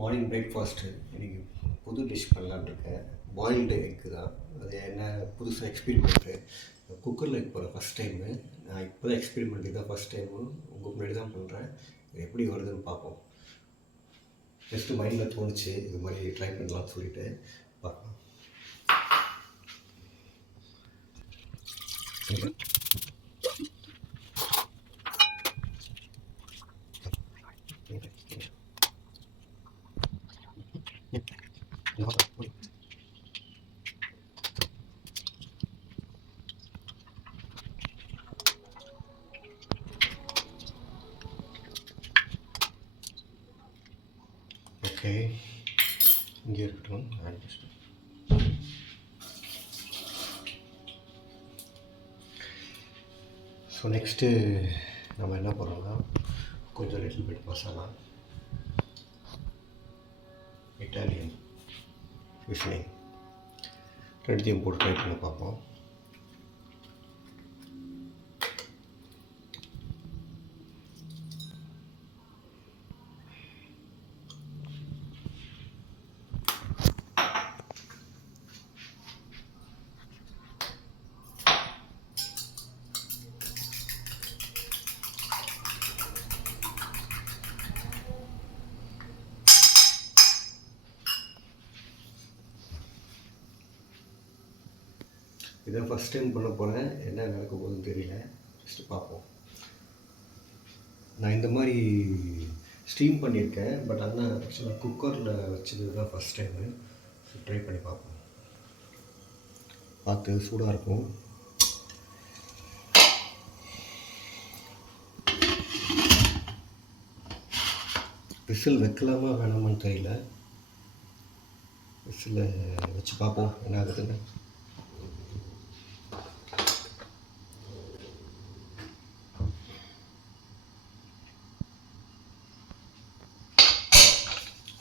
Morning breakfast இன்றைக்கி புது dish பண்ணலான்னு இருக்கேன். பாயில்டு எக்கு தான். அது என்ன புதுசாக எக்ஸ்பெரிமெண்ட்டு. குக்கரில் எக் போகிறேன் ஃபஸ்ட் டைமு. நான் இப்போ தான் எக்ஸ்பெரிமெண்ட் இதான் ஃபஸ்ட் டைமு. உங்கள் முன்னாடி தான் பண்ணுறேன். இது எப்படி வருதுன்னு பார்ப்போம். ஜஸ்ட்டு மைண்டில் தோணுச்சு இது மாதிரி ட்ரை பண்ணலாம்னு சொல்லிட்டு பார்க்கலாம். ஓகே, இங்கே இருக்கட்டும். ஸோ நெக்ஸ்ட்டு நம்ம என்ன பண்ணுறோம்னா கொஞ்சம் little bit masala, Italian whistling ரெண்டுத்தையும் போட்டு ட்ரை பண்ணி பார்ப்போம். இதான் ஃபஸ்ட் டைம் பண்ண போகிறேன். என்ன நடக்க போகுதுன்னு தெரியல. ஃபஸ்ட்டு பார்ப்போம். நான் இந்த மாதிரி ஸ்டீம் பண்ணியிருக்கேன், பட் ஆனால் ஆக்சுவலாக குக்கரில் வச்சது தான் ஃபஸ்ட் டைமு. ஸோ ட்ரை பண்ணி பார்ப்போம். பார்த்து சூடாக இருக்கும். விசில் வைக்கலாமா வேணாமான்னு தெரியல. விசில் வச்சு பார்ப்போம் என்ன ஆகுதுன்னு.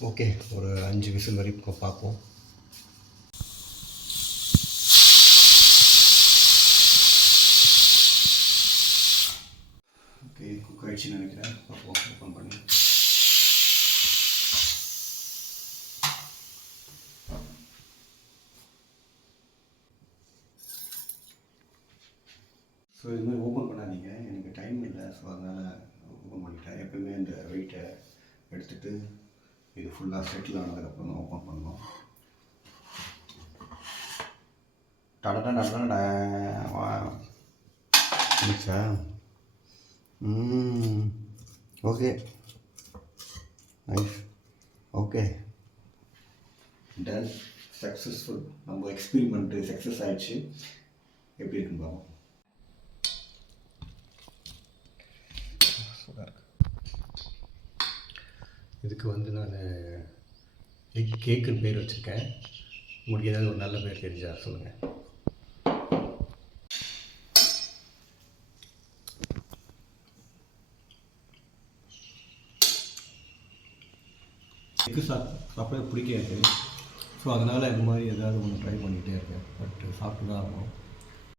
ஓகே, ஒரு 5 விசில் வரைக்கும் பார்ப்போம். ஓகே, குக் ஆகிடுச்சின்னு நினைக்கிறேன். பார்ப்போம், ஓப்பன் பண்ணி. ஸோ இது மாதிரி ஓப்பன் பண்ணாதீங்க, எனக்கு டைம் இல்லை. ஸோ அதனால் ஓப்பன் பண்ணிட்டேன். எப்போயுமே இந்த வெயிட்டை எடுத்துகிட்டு இது ஃபுல்லாக செட்டில் ஆனதுக்கப்புறம் தான் ஓப்பன் பண்ணோம். Tada okay, nice. Okay, done, successful. நம்ம எக்ஸ்பெரிமெண்ட்டு சக்ஸஸ் ஆகிடுச்சு. எப்படி இருக்குன்னு பார்ப்போம். இதுக்கு நான் எக் கேக்குன்னு பேர் வச்சுருக்கேன். உங்களுக்கு ஏதாவது ஒரு நல்ல பேர் தெரிஞ்சா சொல்லுங்கள். எக்கு சாப்பிட பிடிக்காது. ஸோ அதனால் இந்த மாதிரி ஏதாவது ஒன்று ட்ரை பண்ணிகிட்டே இருக்கேன். பட் சாப்பிட்டு தான் ஆகணும்.